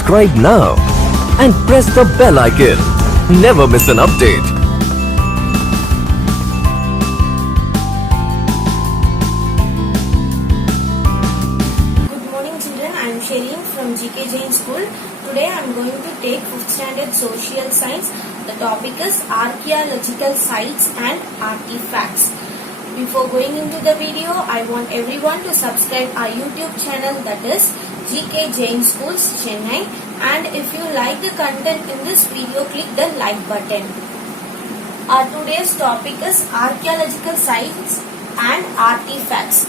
subscribe now and press the bell icon. Never miss an update. Good morning children, I am Shereen from GK Jain School. Today I am going to take 5th standard social science. The topic is archaeological sites and artifacts. Before going into the video, I want everyone to subscribe our YouTube channel, that is GK Jain Schools Chennai, and if you like the content in this video, click the like button. Our today's topic is archaeological sites and artifacts.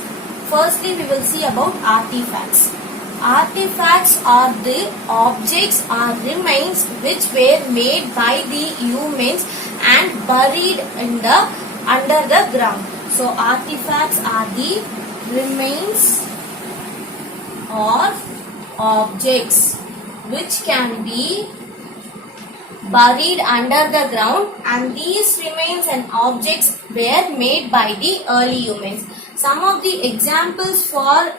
Firstly, we will see about artifacts. Artifacts are the objects or remains which were made by the humans and buried in the under the ground. So artifacts are the remains or objects which can be buried under the ground, and these remains and objects were made by the early humans. Some of the examples for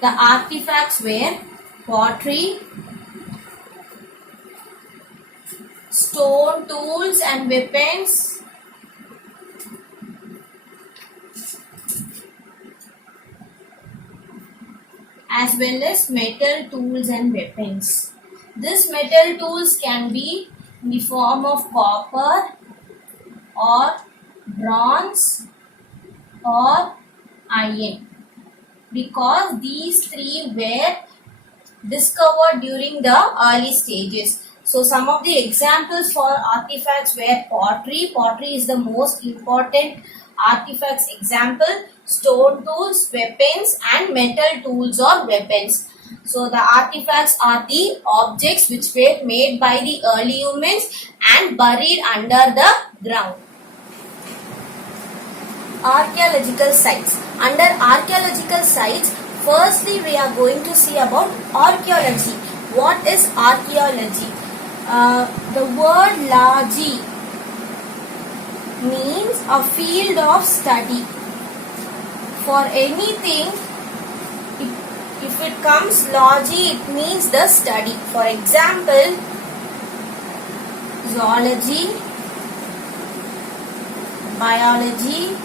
the artifacts were pottery, stone tools and weapons, as well as metal tools and weapons. These metal tools can be in the form of copper or bronze or iron, because these three were discovered during the early stages. So some of the examples for artifacts were pottery. Pottery is the most important artifacts example. Stone tools, weapons, and metal tools or weapons. So the artifacts are the objects which were made by the early humans and buried under the ground. Archaeological sites. Under archaeological sites, firstly we are going to see about archaeology. What is archaeology? The word logy means a field of study. For anything, if it comes logy, it means the study. For example, zoology, biology,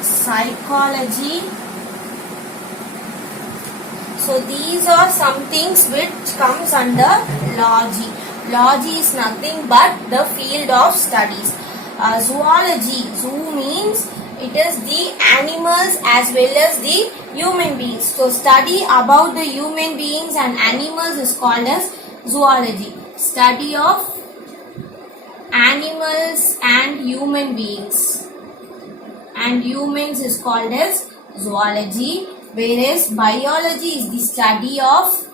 psychology. So these are some things which comes under logy. Logy is nothing but the field of studies. Zoology, zoo means it is the animals as well as the human beings. So study about the human beings and animals is called as zoology. Study of animals and human beings and humans is called as zoology, whereas biology is the study of.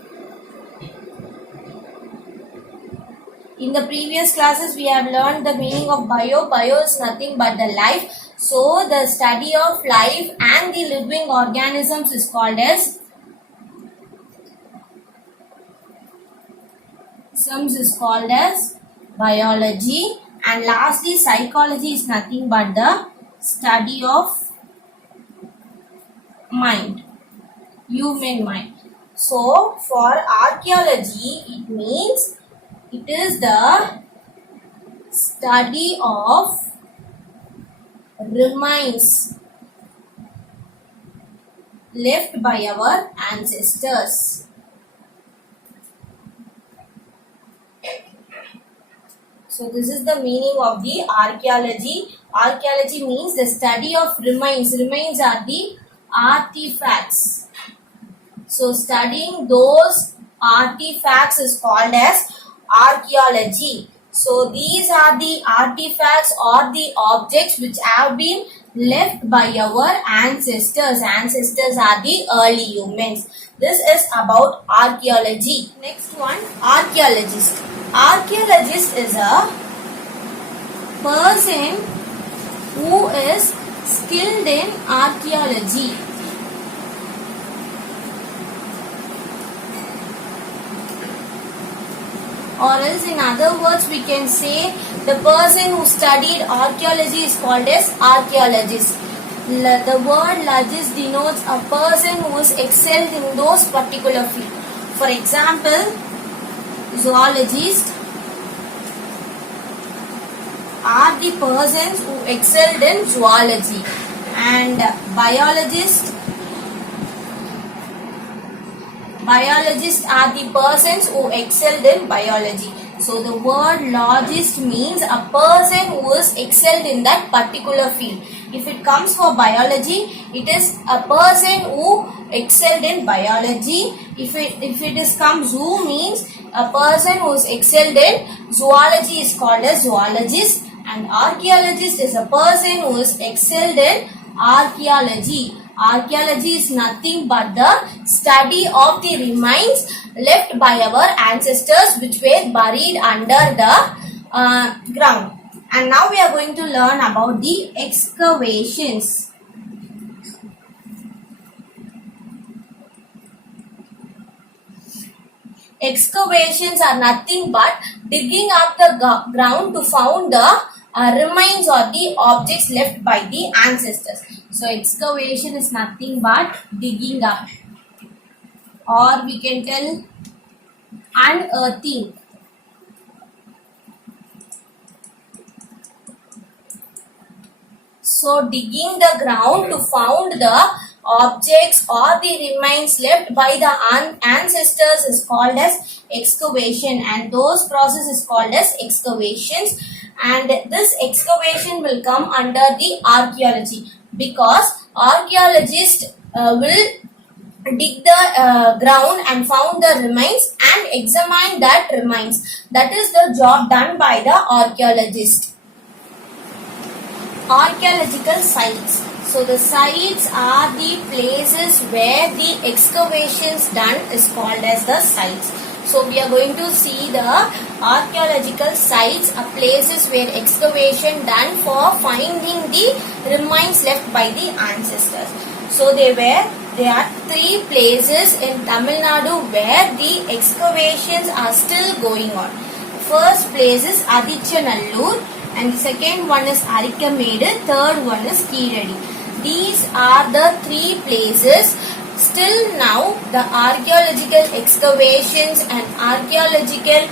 In the previous classes, we have learned the meaning of bio. Bio is nothing but the life. So, the study of life and the living organisms is called as biology. And lastly, psychology is nothing but the study of mind, human mind. So, for archaeology, it means it is the study of remains left by our ancestors. So this is the meaning of the archaeology. Archaeology means the study of remains. Remains are the artifacts. So studying those artifacts is called as archaeology. So these are the artifacts or the objects which have been left by our ancestors. Ancestors are the early humans. This is about archaeology. Next one, archaeologist. Archaeologist is a person who is skilled in archaeology. or else in other words we can say the person who studied archaeology is called as archaeologist. The word logist denotes a person who is excelled in those particular field. For example, zoologists are the persons who excelled in zoology, and biologists are the persons who excelled in biology. So the word logist means a person who is excelled in that particular field. If it comes for biology, it is a person who excelled in biology. If it is come zoo means a person who is excelled in zoology is called a zoologist, and archaeologist is a person who is excelled in archaeology. Archaeology is nothing but the study of the remains left by our ancestors which were buried under the ground. And now we are going to learn about the excavations. Excavations are nothing but digging up the ground to found the remains or the objects left by the ancestors. So excavation is nothing but digging up, or we can tell unearthing. So digging the ground to found the objects or the remains left by the ancestors is called as excavation, and those process is called as excavations. And this excavation will come under the archaeology, because archaeologists will dig the ground and found the remains and examine that remains. That is the job done by the archaeologist. Archaeological sites. So the sites are the places where the excavations done is called as the sites. So we are going to see the archaeological sites are places where excavation done for finding the remains left by the ancestors. So there are 3 places in Tamil Nadu where the excavations are still going on. First place is Adichanallur, and the second one is Arikamedu, third one is Keeradi. These are the 3 places. Still now the archaeological excavations and archaeological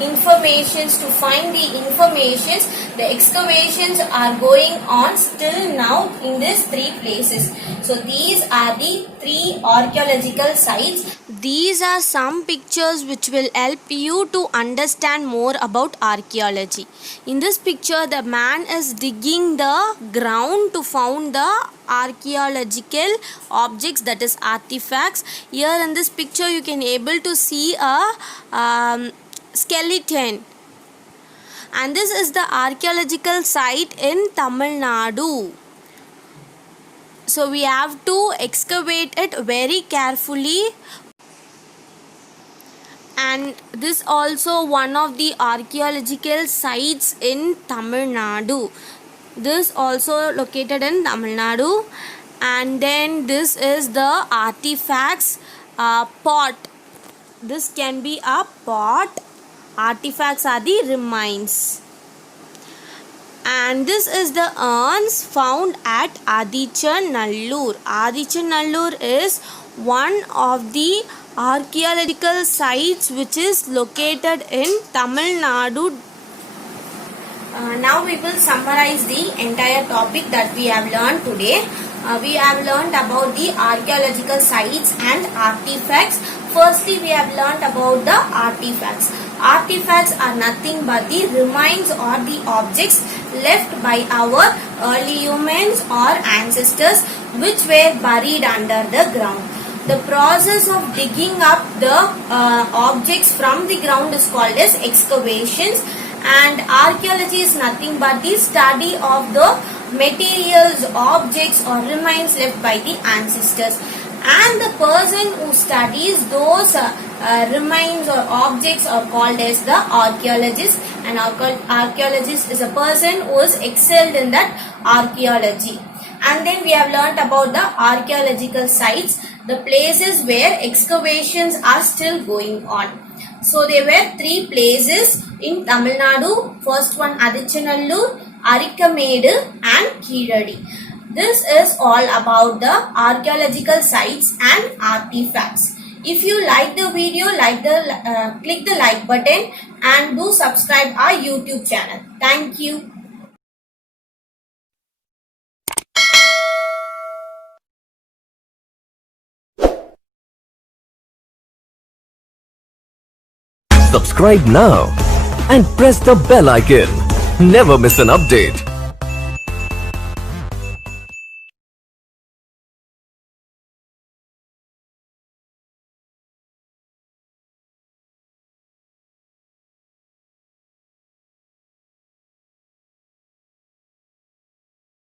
informations to find the informations, the excavations are going on still now in these 3 places. So these are the 3 archaeological sites. These are some pictures which will help you to understand more about archaeology. In this picture, the man is digging the ground to found the archaeological objects, that is artifacts. Here in this picture you can able to see a skeleton, and this is the archaeological site in Tamil Nadu. So we have to excavate it very carefully. And this also one of the archaeological sites in Tamil Nadu. This also located in Tamil Nadu. And then this is the artifacts pot. This can be a pot. Artifacts are the remains. And this is the urns found at Adichanallur. Adichanallur is one of the archaeological sites which is located in Tamil Nadu. Now we will summarize the entire topic that we have learned today. We have learned about the archaeological sites and artifacts. Firstly, we have learned about the artifacts. Artifacts are nothing but the remains or the objects left by our early humans or ancestors which were buried under the ground. The process of digging up the objects from the ground is called as excavations, and archaeology is nothing but the study of the materials, objects or remains left by the ancestors. And the person who studies those remains or objects are called as the archaeologist, and archaeologist is a person who is excelled in that archaeology. And then we have learnt about the archaeological sites, the places where excavations are still going on. So there were 3 places in Tamil Nadu. First one Adichanallur, Arikamedu and Keeradi. This is all about the archaeological sites and artifacts. If you like the video, click the like button and do subscribe our YouTube channel. Thank you. Subscribe now and press the bell icon. Never miss an update.